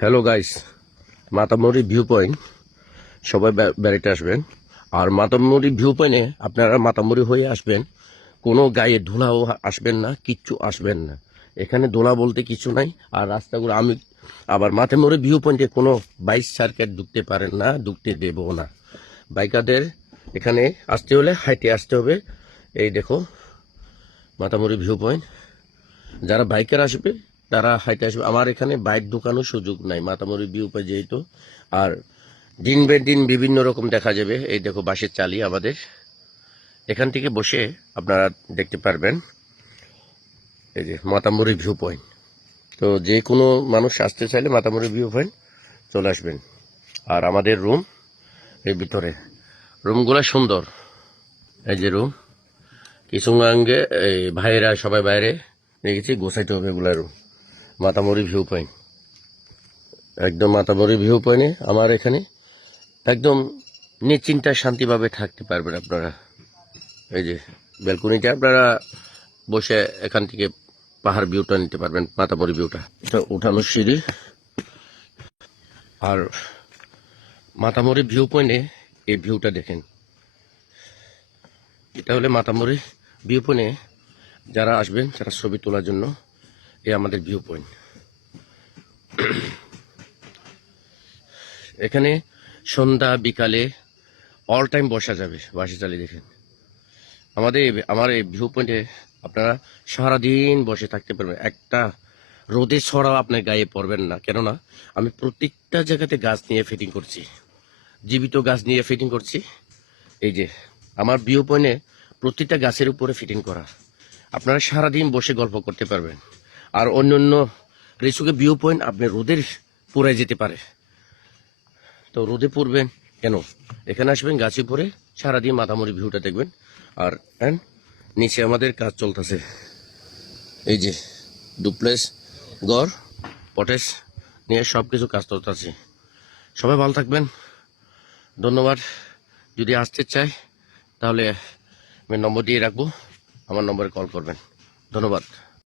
Hello guys, মাতামুরি view point সবাই বেড়াতে আসবেন। আর মাতামুরি ভিউ পয়েন্টে আপনারা মাতামুরি হয়ে আসবেন, কোনো গায়ে ধুলাও আসবেন না, কিচ্ছু আসবেন না। এখানে ধুলা বলতে কিছু নাই। আর রাস্তাগুলো আমি আবার মাতামুরি ভিউ পয়েন্টে কোনো বাইক সার্কিট ঢুকতে পারেন না, ঢুকতে দেব না। বাইকারদের এখানে আসতে হলে হাইটে আসতে হবে। এই দেখো মাতামুরি ভিউ পয়েন্ট, যারা বাইকার আসবে তারা হাইটে আসবে। আমার এখানে বাইক ঢুকানোর সুযোগ নাই মাতামুরি ভিউ পয়েন্ট যেহেতু। আর দিন বে দিন বিভিন্ন রকম দেখা যাবে। এই দেখো বাসের চালি আমাদের এখান থেকে বসে আপনারা দেখতে পারবেন। এই যে মাতামুরি ভিউ পয়েন্ট, তো যে কোনো মানুষ আসতে চাইলে মাতামুরি ভিউ পয়েন্ট চলে আসবেন। আর আমাদের রুম এর ভিতরে, রুমগুলো সুন্দর। এই যে রুম, কিশোরগঞ্জে এই ভাইয়েরা সবাই বাইরে রেখেছি, গোছাইতে হবে এগুলা রুম। মাতামুরি ভিউ পয়েন্ট, একদম মাতামুরি ভিউ পয়েন্টে আমার এখানে একদম নিশ্চিন্তায় শান্তিভাবে থাকতে পারবেন আপনারা। এই যে ব্যালকনিতে আপনারা বসে এখান থেকে পাহাড় ভিউটা নিতে পারবেন, মাতামুরি ভিউটা। এটা উঠানোর সিঁড়ি। আর মাতামুরি ভিউ পয়েন্টে এই ভিউটা দেখেন, এটা হলে মাতামুরি ভিউ পয়েন্টে যারা আসবেন তারা ছবি তোলার জন্য এই আমাদের ভিউ পয়েন্ট। এখানে সন্ধ্যা বিকালে অল টাইম বসা যাবে। বাসে চালিয়ে দেখেন আমার এই ভিউ পয়েন্টে আপনারা সারাদিন বসে থাকতে পারবেন। একটা রোদে ছড়াও আপনার গায়ে পড়বেন না, কেননা আমি প্রত্যেকটা জায়গাতে গাছ নিয়ে ফিটিং করছি, জীবিত গাছ নিয়ে ফিটিং করছি। এই যে আমার ভিউ পয়েন্টে প্রত্যেকটা গাছের উপরে ফিটিং করা, আপনারা সারাদিন বসে গল্প করতে পারবেন। আর অন্য রিসুকে ভিউ পয়েন্ট আপনি রোদের পুড়ে যেতে পারে, তো রোদে পড়বেন কেন, এখানে আসবেন গাছে পরে সারাদিন মাতামুরি ভিউটা দেখবেন। আর নিচে আমাদের কাজ চলতেছে, এই যে ডুপ্লেক্স ঘর পটেস নিয়ে সব কিছু কাজ চলতেছে। সবাই ভালো থাকবেন, ধন্যবাদ। যদি আসতে চাই তাহলে আমি নম্বর দিয়ে রাখবো, আমার নম্বরে কল করবেন। ধন্যবাদ।